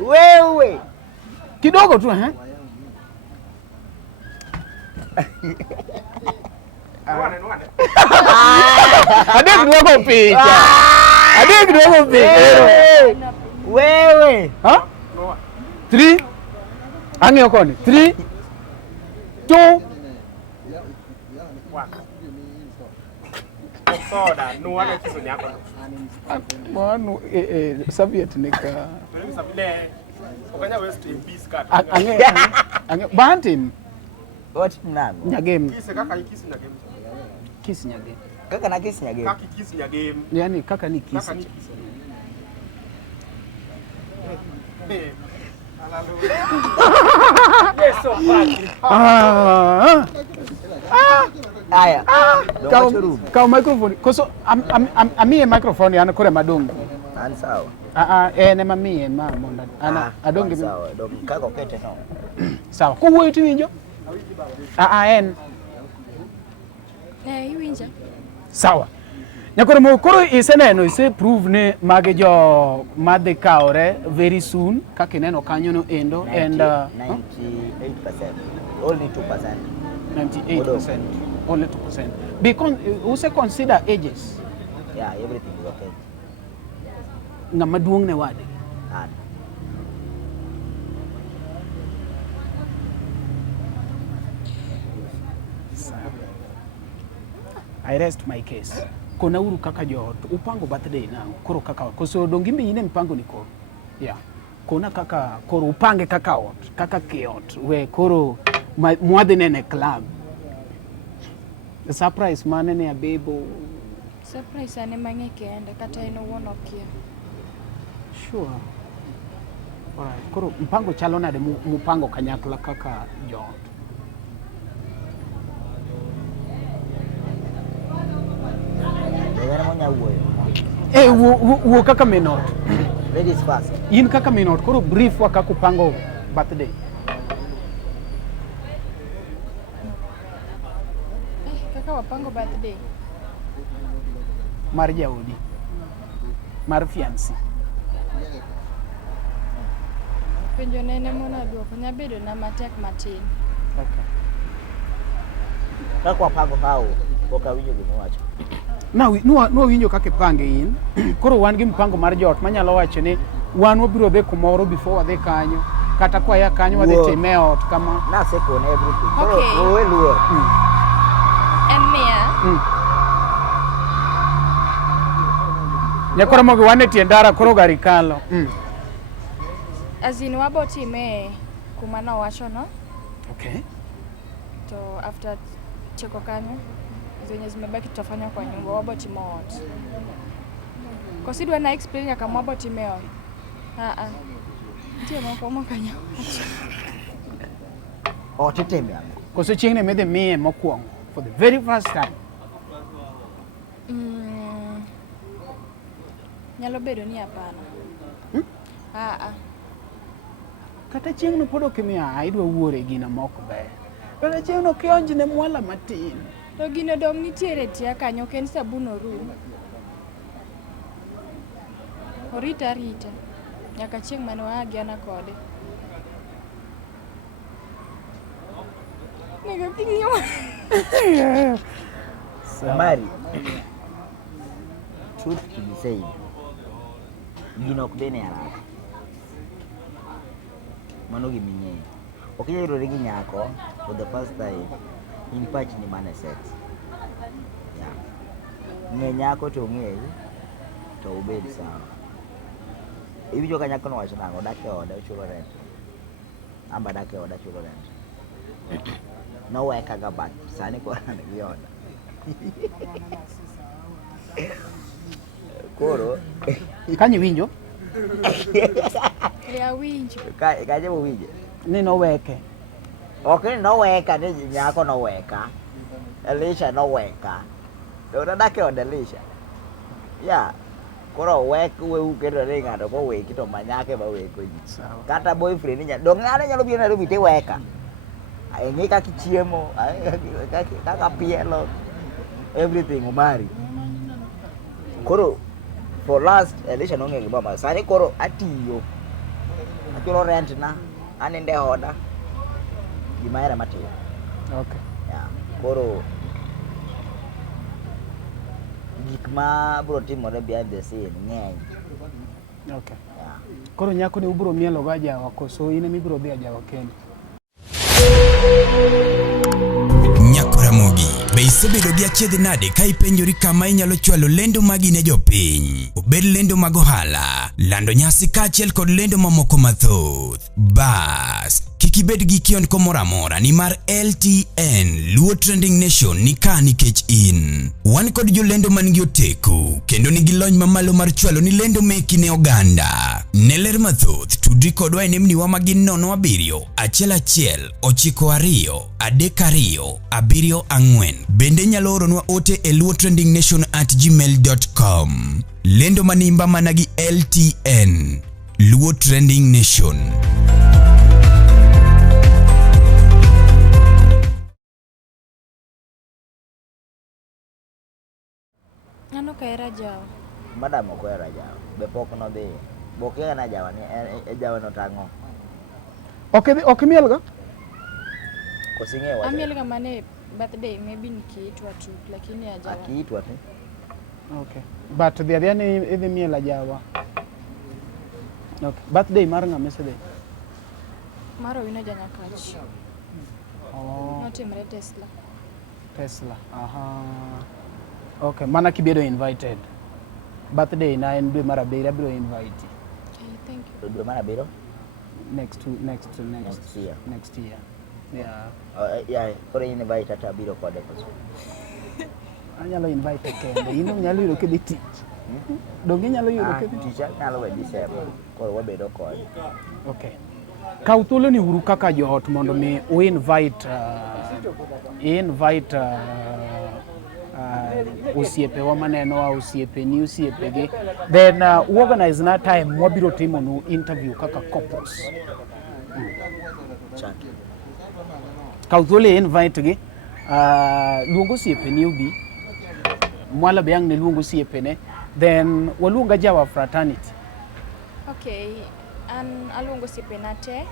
wewe kidogo tu adek duogo picha wewe 3 ang'eyo koni 3 2 1 Soda, nuane kisu nyako. Mano Soviet nika. Sabile. Okanya west in peace card. Ange Bantin. What name? Nyagem. Kise kaka kisu nyagem. Kisu nyagem. Kaka na kisu nyagem. Kaka kisu nyagem. Yani kaka ni kisu. Kaka ni kisu. Yes, so Aya. Kau microphone. Koso ami microphone yana kore madongo. An sawa. Ne mami ma monda. Ana adonge mi. Sawa, dom kako kete no. Sawa. Ko wuoyo tiwinjo? En. Iwinja. Sawa. Nyakore mo koro iseneno ise prove ne mage jo madhe kaore very soon kaka neno kanyo no endo 98%. and Only 2%. 98%. Only 2%. Because use consider ages. Yeah, everything is okay. Ngama duong ne wade. And I rest my case. Kona uru kaka jot upango birthday na koro kaka koso dongimbi ine mpango ni koro. Yeah. Kona kaka koro upange kaka ot, kaka kiot we koro mwadhe nene club. The surprise mane ne abebo. Surprise ane mange kende kata ino wono kia. Sure. Alright. Koro mpango chalo nade mupango kanyakla kaka jot. Wo kaka minot. ladies first. In kaka minot koro brief wa kaka upango birthday. Kaka wapango birthday. Mar jaodi. Mar fiancé. Penjo nene mona duoko nyabedo na matek matin. Okay. Kaka wapango hao boka winjo gimwacho. No winjo kaka pange in. Koro wan gi mpango mar jot manyalo wacho ni wan wabiro dhi kumoro before wadhi kanyo kata kwa ya kanyo wadhi time ot kama na second everything. Okay. Owe luor. Emia. Nyakoro mogi wan e tie ndara koro gari kalo. Azin wabo time kuma na wacho no. Okay. To after cheko kanyo zenye zimebaki tutafanya kwa nyumba wabo time ot. Kosidwa na explain kama wabo time ot. Ndio moko kanyo. Otiteme yangu. Koso chieng' ne medhe miye mokwongo for the very first time. Nyalo bedo ni hapana. Kata chieng' no pod ok imiya idwa wuore gina moko ber. Kata chieng' no kionj ne mwala matin. To gino dong nitiere tia kanyo ken sabun orum. Orita rita. Nyaka chieng' mane waagiana kode. Nega tingyo. Samari. Truth to be said. Gino okdene haraka. Mano giminye. Okija yudore gi nyako for the first time in patch ni mane sex. Yeah. Nge nyako to ng'eyi to ubed sawa. Iwinjo ka nyako nowacho nang'o dak e oda chulo rent. Amba dak e oda chulo rent. Noweka ga bat sani ko an gi oda. Koro Kanyi winjo? Ya winjo. Kaje mo winjo. Ni noweke. Okay, noweka ni nyako noweka. Elisha noweka. Oda dak e oda Elisha. Yeah. Koro wek we ukedo ni ng'ato ko weki to manyake ba weko ji. Kata boyfriend nya dong ng'ane nyalo biro na rubite weka. Ng'i kaka chiemo, kaka pielo, everything umari. Koro for last Elisha nong'e gi mama. Sani koro atiyo. Achulo rent na, aninde oda. Gima era matiyo. Okay. Yeah. Koro gik ma bro timore behind the scene ng'eny. Okay. Yeah. Koro nyako ni ubro mielo ga jawa koso ine mibro dhi jawa kendi. Nyakora mogi be Isebedo gi achiedh nade ka ipenjori kama inyalo chwalo lendo magi ne jopiny. Obed lendo mag ohala, lando nyasi kaachiel kod lendo mamoko mathoth. Bas, kik ibed gi kiondko moro amora nimar LTN Luo Trending Nation ni ka nikech in. Wan kod jolendo man gi oteku kendo nigi lony mamalo mar chwalo ni lendo meki ne oganda. Ne ler mathoth tudri kodwa e nembniwa magin 07 11 92 32 74. Bende nyalo oronwa ote e luotrendingnation@gmail.com. Lendo manimba mana gi LTN Luo Trending Nation. Ano kaera jawa. Madam ko era jawa. Be pok no dhi. Boke na jawa ni jawa no tango. Ok mielga? Kosinge wa. Amielga mane birthday maybe nikiitwa tu lakini ya jawa. Akiitwa tu. Okay. But the other ni idhi miela jawa. Okay. Birthday mar ng'ama sede? Maro wino janyakach. Oh. Notimre Tesla. Tesla. Aha. Okay, mana kibedo invited. Birthday na en dwe mar abiriyo abiro invite. Okay, thank you. Dwe mar abiriyo? Next year. Next year. Yeah. Yeah, kore invite ata abiro kode koso. Anyalo invite kende. Ino nyalo yudo kidhi tich. Donge nyalo yudo kidhi tich. Tich nyalo we December. Koro wabedo kode. Okay. Kaw thuolo ni uru kaka joot mondo mi invite osiepewa maneno osiepeni osiepegi, then organize na time wabiro timo nu interview kaka couples. Kaw thuolo invite gi, luongo osiepeni ubi, Mwala be ang' ne luongo osiepene, then waluonga jawa fraternity. Okay, an aluongo osiepena te,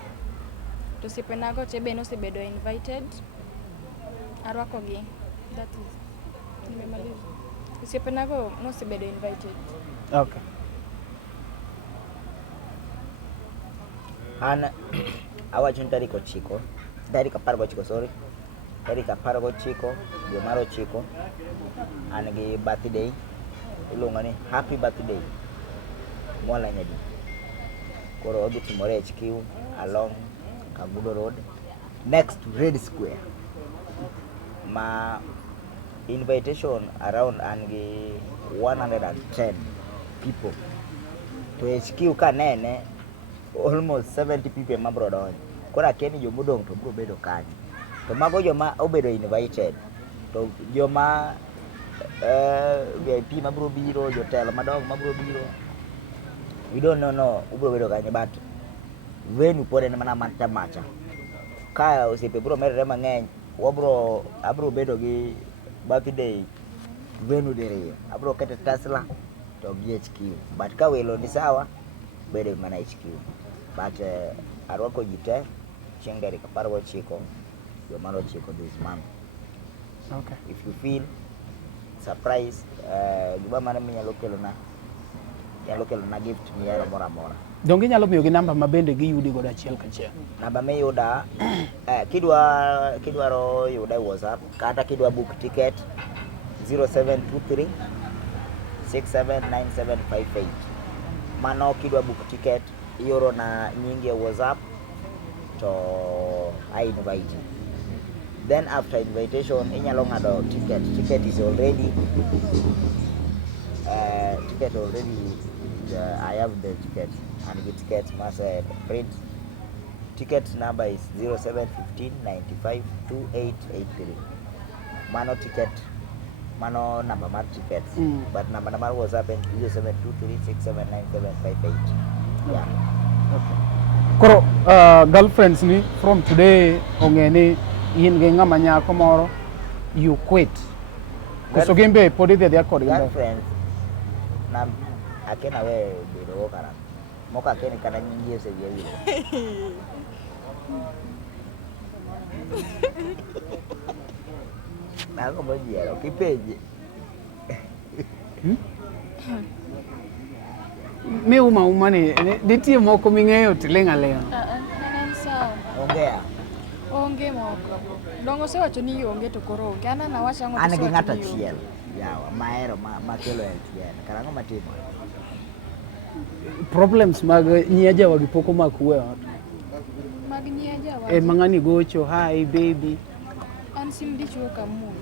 to osiepenago te be nosebedo invited. Arwakogi. That is. Nimemaliza. Osiepenago nosebedo invited. Okay. An awacho ni tarik 9, tarik 19 sorry. Tarik 19 dwe mar 9 an gi birthday. Iluongo ni happy birthday Mwala Nyadundo. Koro odhi timore HQ along Kagudo Road next to Red Square. Ma invitation around and 110 people to HQ kanene almost 70 people mabro donjo. Kora keni jo modong to bro bedo kanyo. To mago joma obedo invited. To joma VIP mabro biro, jotelo madongo mabro biro. We don't know ubro bedo kanyo, but when you put in mana macha. Ka osiepe bro merre mang'eny, abro bedo gi birthday venu diriyo. Abro kete Tesla to HQ. But ka welo ni sawa bedo mana HQ. But arwako jite chieng' tarik 19 dwe mar 9 this month. Okay. If you feel surprise, gima mane minyalo kelo na gift miero mora mora. Donge nyalo miyo gi namba mabende giyudi godo achiel kachiel. Namba miyuda kidwaro yuda WhatsApp kata kidwa book ticket 0723 679758. Mano kidwa book ticket ioro na nyingi ya WhatsApp to I invite you. Then after invitation inyalo ng'ado ticket. Ticket is already I have the ticket and the ticket must print. Ticket number is 0715 95 2883. Mano number mar tickets. But number WhatsApp is 0723 679758. Yeah. Okay. Koro girlfriends ni from today ongeni in ge ng'ama nyako moro you quit. Koso gembe podi the kod girlfriends na akena we bedo kara. Moka akeni kana nyingi ese yeye. Nako mojiero kipeje. Mi uma ni nitie moko ming'eyo tiling' aling'. Sawa. Ongea. onge moko. Dongo se wacho ni onge to koro onge. Ana na wacha ngo. An gi ng'ato achiel. Yawa mahero makelo LTN. Karango matimo. Problems mag nyiaja wagi poko makuwe ot. Mag nyiaja wagi. Mangani gocho, hi baby. An sim dichuo kamul.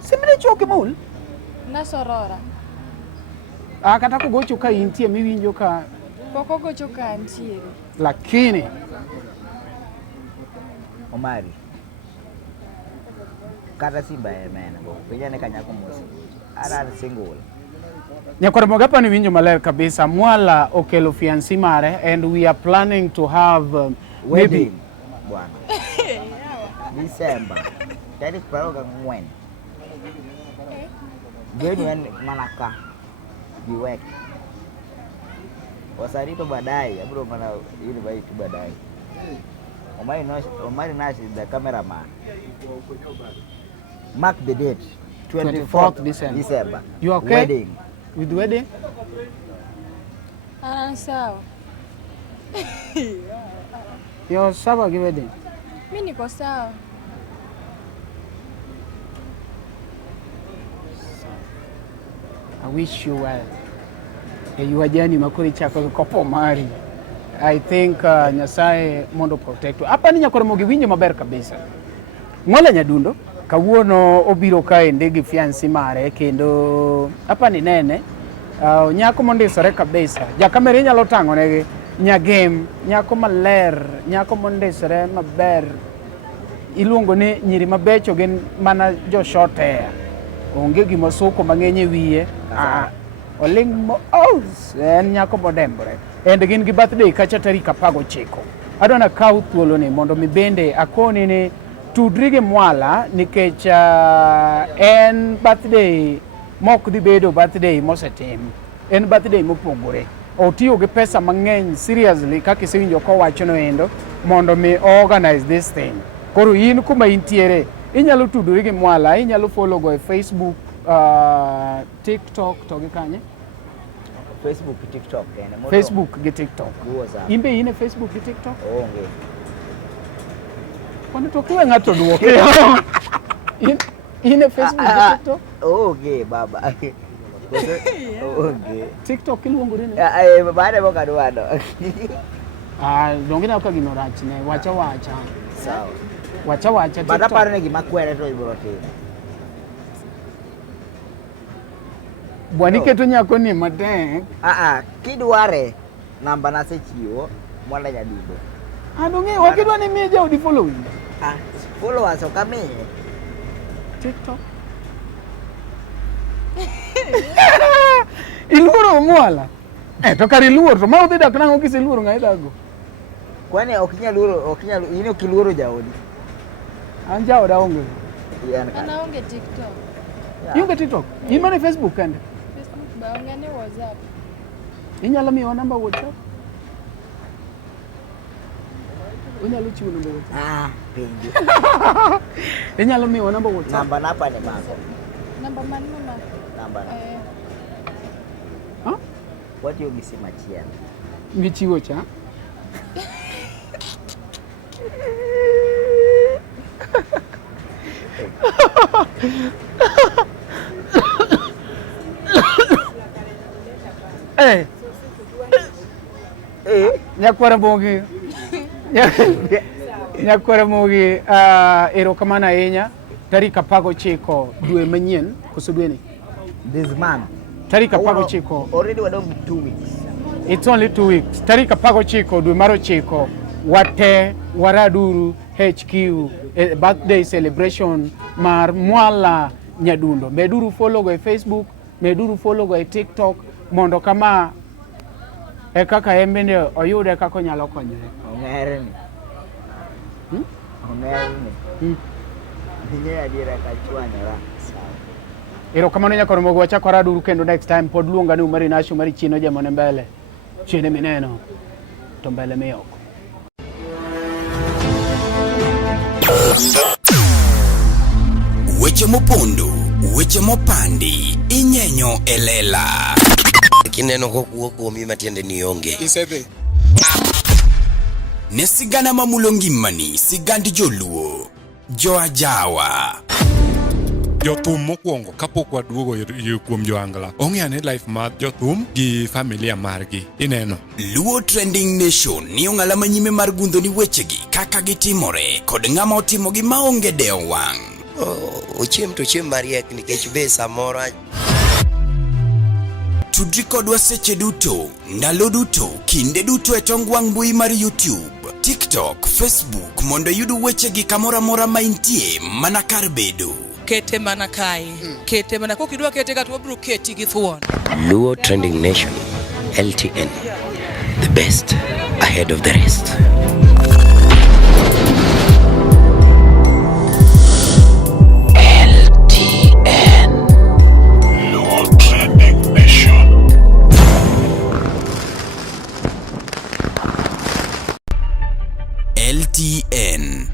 Sim dichuo kamul? Na sorora. Kata ko gocho ka intie miwinjo ka poko gocho ka antiere. Lakini Omari. Kata simba mena go. Pejane kanyako mosi. Ara single. Nyakore mogapa ni winjo maler kabisa. Mwala okelo fiancé mare and we are planning to have wedding. Bwana. December. Tadi paroga ngwen. Geni yani manaka. Diwek. Wasarito baadaye, abro mana ili baitu baadaye. Omari Nash is the cameraman. Mark the date. 24th December. You okay? Wedding. With the wedding? Sawa. Yo sawa ki wedding? Mimi niko sawa. I wish you well. You ajani makori chako kopo mari. I think Nyasaye mondo protect. Hapa ni Nyakore Mogi winjo maber kabisa. Mwala Nyadundo kawuono obiro kae ndege fiancé mare kendo hapa ni nene. Nyako mondisore kabisa. Ja kamera inyalo tango negi nya game, nyako maler, nyako mondisore maber. Iluongo ni nyiri mabecho gin mana jo short hair. Onge gima soko mang'eny wiye. Oling mos en nyako modembore. And gin gi birthday kacha tarik 19. Adwana kaw thuolo ni mondo mi bende akoni ni tudri gi Mwala nikech en birthday mok dhi bedo birthday mosetim. En birthday mopogore. Otiyo gi pesa mang'eny seriously kaka isewinjo kowacho no endo mondo mi organize this thing. Koro in kuma intiere inyalo tudori gi Mwala, inyalo follow go e Facebook, TikTok to gi kanye? Facebook, TikTok. Facebook gi TikTok. Imbe ine Facebook gi TikTok? Onge. Kwani tokiwe ng'ato duoke. Ine Facebook gi TikTok? Onge baba. Onge. TikTok iluongo nini? Baada ya boka duado. Donge na ka gino rach ne, wacha. Sawa. Wacha TikTok. Bada paro ne gima kwere to ibiro timo. Bwani keto nyako ni matek. Kidware namba nasechiwo Mwala Nyadundo. Donge wakidwa ni mie jaudi following. Followers okamiye. TikTok. Iluoro Mwala. To kar iluoro to ma udhi dak nango kisiluoro ng'ai dago. Kwani okinyalo ini okiluoro jaodi. An jaoda onge. Ana onge TikTok. Yunge TikTok. In mane Facebook kende? Facebook ba onge ne WhatsApp. Inyalo miwa namba WhatsApp? Unyalo chiwo namba WhatsApp? Pengi. Inyalo miwa namba WhatsApp? Namba napa ni mako? Namba mani mama? Namba na. What you gisi machien? Ngichiwo cha? Nyakwara Mogi. Nyakwara Mogi erokamano ahinya. Tarik 19 dwe manyien koso dwe ni? This month. Tarik 19. Already we don't 2 weeks. It's only 2 weeks. Tarik 19 dwe mar 9 wate waraduru HQ birthday celebration mar Mwala Nyadundo. Meduru follow go e Facebook, meduru follow go e TikTok mondo kama kaka embende oyude kako nyalo konyore. Ong'ere ni. Ong'ere ni. Dinye adiera kachwanyora. Erokamano Nyakore Mogi, wachako waraduru kendo next time pod luonga ni Umari Nashu mari chino jamone mbele. Chine mineno to mbele miyoko. Weche mopondo, weche mopandi, inyenyo elela. Kineno ko kuo kuomi matiende ni onge. Isebe. ne sigana mamulo ngimani, sigand joluo, joajawa. Jothum mokwongo kapok waduogo kuom joangla. Ong'e life mar jothum gi familia margi. Ineno. Luo Trending Nation ni ong'ala manyime mar gundo ni wechegi kaka gitimore kod ng'ama otimogi maonge deo wang'. Ochiem to chiem mariek nikech be samoro. Tudri kodwa seche duto, ndalo duto, kinde duto e tong wang' mbui mar YouTube, TikTok, Facebook mondo yudu wechegi kamora mora ma intie mana kar bedo. Kete mana kae. Kete mana kokidwa kete ka to wabro keti gi thuon. Luo Trending Nation, LTN. The best ahead of the rest. LTN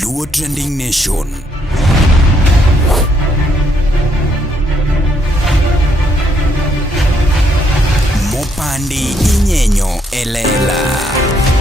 Luo Trending Nation. Mopandi inyenyo elela.